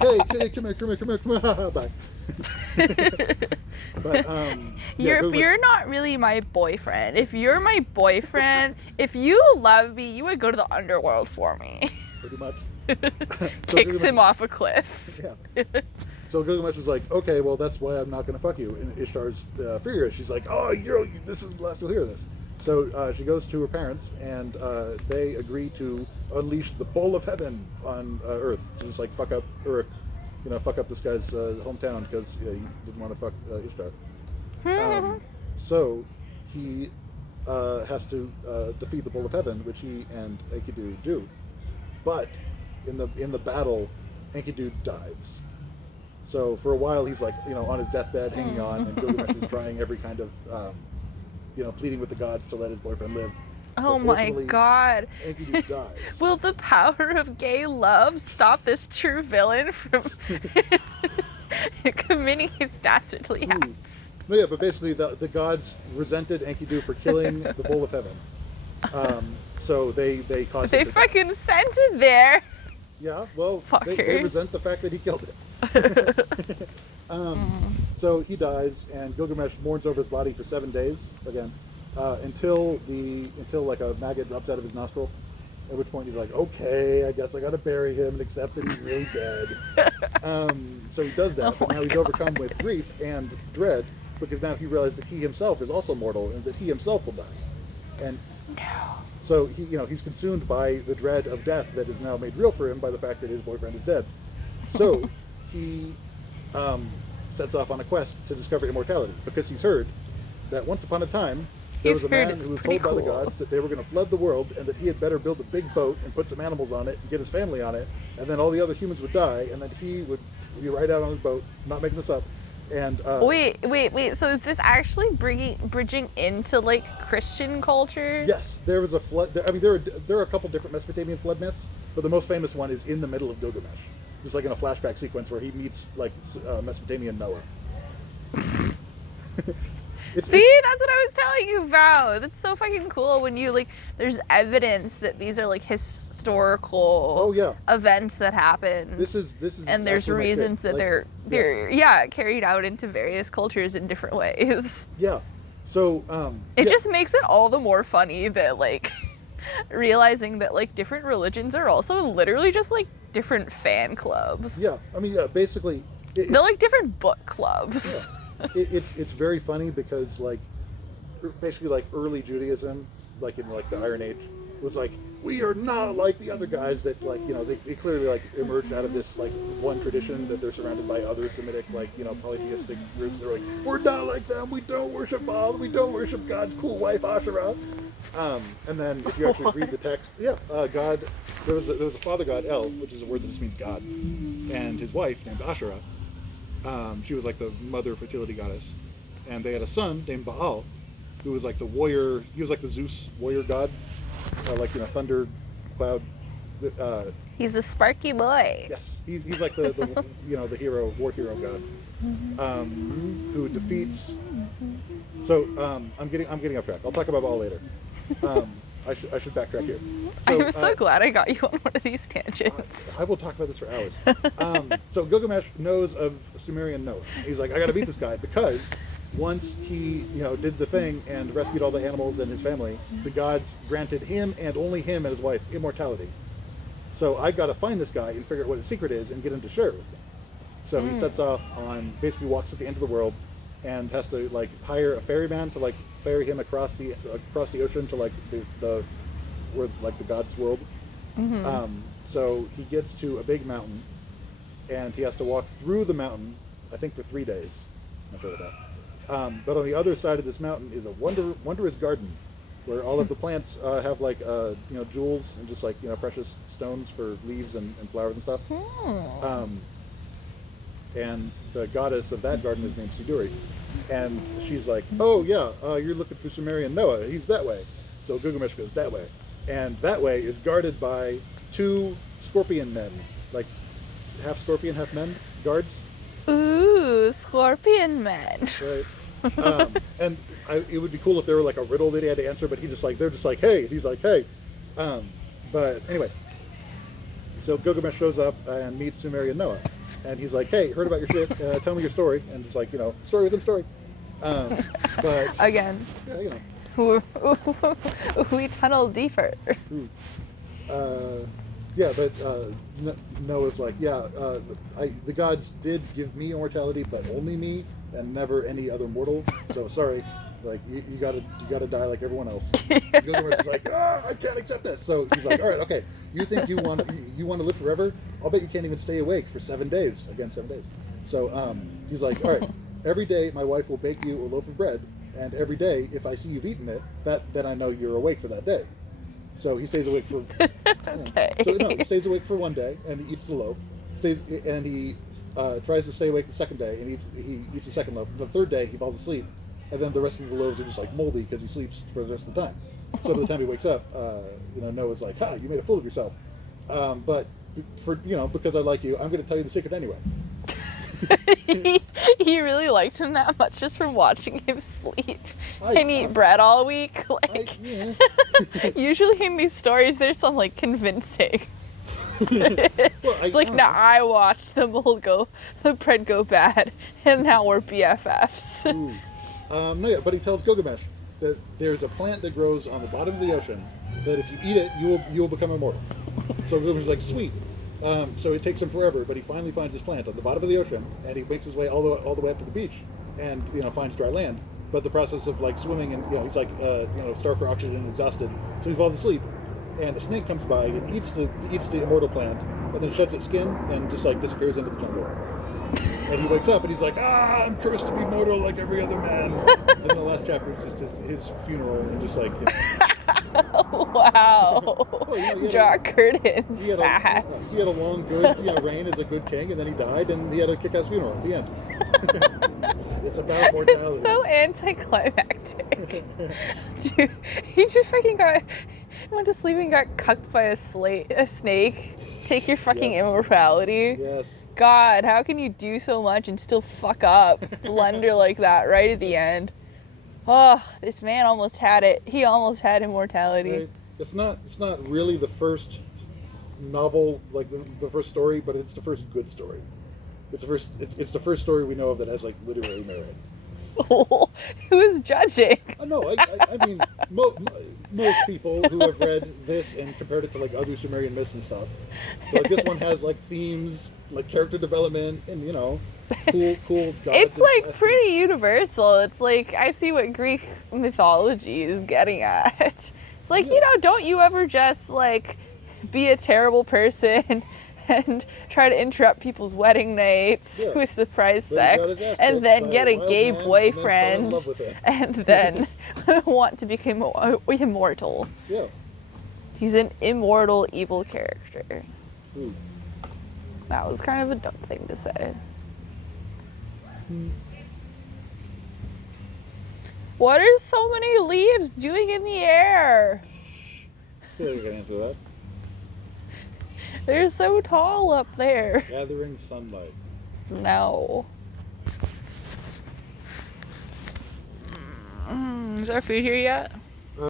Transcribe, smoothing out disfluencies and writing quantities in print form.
Hey, come here, bye. But You're not really my boyfriend. If you're my boyfriend, if you love me, you would go to the underworld for me. Pretty much. Kicks him off a cliff. Yeah. So Gilgamesh is like, okay, well, that's why I'm not going to fuck you. And Ishtar's furious. She's like, oh, this is the last you'll hear of this. So she goes to her parents, and they agree to unleash the bowl of heaven on Earth to just like fuck up Uruk, fuck up this guy's hometown because he didn't want to fuck Ishtar. So he has to defeat the bowl of heaven, which he and Enkidu do. But in the battle, Enkidu dies. So for a while he's like, on his deathbed, hanging on, and Gilgamesh is trying every kind of, pleading with the gods to let his boyfriend live. Oh my god. Enkidu dies. Will the power of gay love stop this true villain from committing his dastardly acts? No, yeah, but basically the gods resented Enkidu for killing the bowl of heaven. So they caused They fucking sent it there. Yeah, well, they resent the fact that he killed it. So he dies, and Gilgamesh mourns over his body for 7 days again, until like a maggot drops out of his nostril. At which point he's like, okay, I guess I gotta bury him and accept that he's really dead. So he does that, but now he's overcome with grief and dread because now he realized that he himself is also mortal and that he himself will die. And so he's consumed by the dread of death that is now made real for him by the fact that his boyfriend is dead. So he sets off on a quest to discover immortality because he's heard that once upon a time there was a man who was told by the gods that they were going to flood the world and that he had better build a big boat and put some animals on it and get his family on it, and then all the other humans would die, and then he would be right out on his boat, not making this up. And wait, so is this actually bridging into like Christian culture? Yes, there was a flood. There are a couple different Mesopotamian flood myths, but the most famous one is in the middle of Gilgamesh. Just like in a flashback sequence where he meets like Mesopotamian Noah. That's what I was telling you about. That's so fucking cool when you there's evidence that these are like historical events that happen. This is and there's reasons that they're carried out into various cultures in different ways. Yeah. So it just makes it all the more funny that realizing that different religions are also literally just different fan clubs. Yeah. Basically they're like different book clubs. Yeah. It's very funny because basically early Judaism, in the Iron Age, was we are not like the other guys that they clearly emerged out of this one tradition that they're surrounded by other Semitic polytheistic groups. They're we're not like them. We don't worship Baal. We don't worship God's cool wife Asherah. And then if you actually read the text, God, there was a father god El, which is a word that just means God, and his wife named Asherah. She was the mother fertility goddess, and they had a son named Baal, who was the warrior. He was the Zeus warrior god, thunder, cloud. He's a sparky boy. Yes, he's the the hero, war hero god, who defeats. So I'm getting off track. I'll talk about Baal later. I should backtrack here. So, I'm so glad I got you on one of these tangents. I will talk about this for hours. So Gilgamesh knows of Sumerian Noah. He's I got to beat this guy because once he did the thing and rescued all the animals and his family, the gods granted him and only him and his wife immortality. So I got to find this guy and figure out what his secret is and get him to share it with me. So he sets off on, basically walks at the end of the world and has to hire a ferryman to ferry him across the ocean to the gods' world. So he gets to a big mountain, and he has to walk through the mountain, I think for 3 days. Not sure about that. But on the other side of this mountain is a wondrous garden, where all of the plants have jewels and just precious stones for leaves and flowers and stuff. And the goddess of that garden is named Siduri. And she's oh yeah, you're looking for Sumerian Noah. He's that way. So Gilgamesh goes that way. And that way is guarded by 2 scorpion men, half scorpion, half men, guards. Ooh, scorpion men. Right. And it would be cool if there were a riddle that he had to answer, but they're just hey. And he's hey. But anyway, so Gilgamesh shows up and meets Sumerian Noah. and he's like, hey, heard about your shit, tell me your story. And it's like, story within story. But again, yeah, we tunnel deeper. Yeah, but Noah's like, the gods did give me immortality, but only me, and never any other mortal. So sorry, like you gotta die like everyone else. Gilgamesh is like, I can't accept this. So he's like, all right, okay, you think you want to live forever? I'll bet you can't even stay awake for 7 days. Again, 7 days. So he's like, all right, every day my wife will bake you a loaf of bread, and every day if I see you've eaten it, then I know you're awake for that day. So he stays awake for. Okay. He stays awake for 1 day and he eats the loaf. He tries to stay awake the second day and he eats the second loaf. The third day he falls asleep, and then the rest of the loaves are just like moldy because he sleeps for the rest of the time. So by the time he wakes up, Noah's like, "Ha! You made a fool of yourself." But because I like you, I'm going to tell you the secret anyway. He really liked him that much just from watching him sleep and eat bread all week. Usually in these stories, there's some like convincing. It's like, now I watched the bread go bad, and now we're BFFs. But he tells Gilgamesh that there's a plant that grows on the bottom of the ocean that if you eat it, you will become immortal. So Gilgamesh is like, sweet. So it takes him forever, but he finally finds this plant on the bottom of the ocean, and he makes his way all the way up to the beach, and finds dry land. But the process of like swimming, and he's like starved for oxygen and exhausted, so he falls asleep, and a snake comes by and eats the immortal plant, and then sheds its skin and just like disappears into the jungle. And he wakes up and he's like, I'm cursed to be mortal like every other man. And the last chapter is just his funeral and just like. Wow. Well, draw curtains fast. He had a long, good reign as a good king, and then he died, and he had a kick-ass funeral at the end. It's about mortality. It's so anticlimactic. Dude, he just fucking went to sleep and got cucked by a snake. Take your fucking immortality. Yes. God, how can you do so much and still fuck up, blunder like that right at the end? Oh, this man almost had it. He almost had immortality. Right. It's not really the first novel, like the first story, but it's the first good story. It's the first story we know of that has like literary merit. Who's judging? No, I mean most people who have read this and compared it to like other Sumerian myths and stuff. Like this one has like themes, like character development, and cool gods. It's like pretty universal. It's like, I see what Greek mythology is getting at. It's like, don't you ever just like be a terrible person and try to interrupt people's wedding nights with surprise sex, and then get a gay boyfriend, and then want to become immortal. Yeah. He's an immortal evil character. That was kind of a dumb thing to say. What are so many leaves doing in the air? I feel like I can answer that. They're so tall up there. Gathering sunlight. No. Is our food here yet?